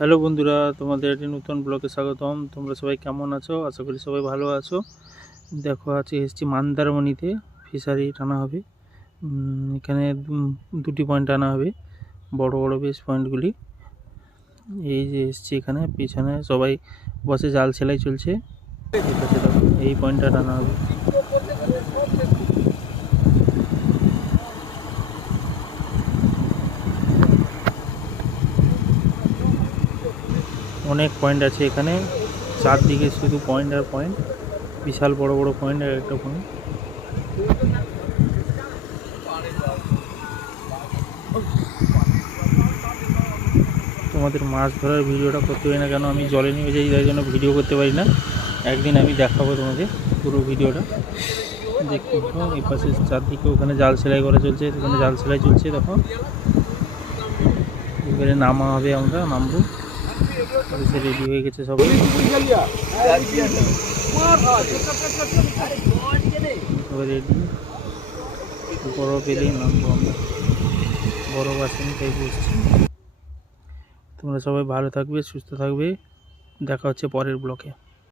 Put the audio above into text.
Hello বন্ধুরা, তোমাদের একটি নতুন ব্লগে স্বাগতম। তোমরা সবাই কেমন আছো? আশা করি সবাই ভালো আছো। দেখো, আজকে এসেছি মন্দারমণিতে। ফিশারি টানা হবে। এখানে দুটি পয়েন্ট টানা হবে, বড় বড় বেশ পয়েন্টগুলি। এই যে এসেছি এখানে, পিছনে সবাই বসে জাল সেলাই চলছে। এই পাশে দেখো, এই পয়েন্টটা টানা হবে। অনেক পয়েন্ট আছে এখানে, চারদিকে শুধু পয়েন্ট আর পয়েন্ট। বিশাল বড় বড় পয়েন্ট, আর একটা পয়েন্ট। তোমাদের মাছ ধরার ভিডিওটা করতে পারি না কেন, আমি জলে নেমে যাই, তাই জন্য ভিডিও করতে পারি না। একদিন আমি দেখাবো তোমাদের পুরো ভিডিওটা। দেখতে এই পাশে চারদিকে ওখানে জাল সেলাই করা চলছে, এখানে জাল সেলাই চলছে। দেখো, এবারে নামা হবে, আমরা নামবো। সে রেডি হয়ে গেছে সবাই, রেডি। বড় পেলেই নামবো আমরা, বড় আসেনি তাই বসছি। তোমরা সবাই ভালো থাকবে, সুস্থ থাকবে। দেখা হচ্ছে পরের ব্লকে।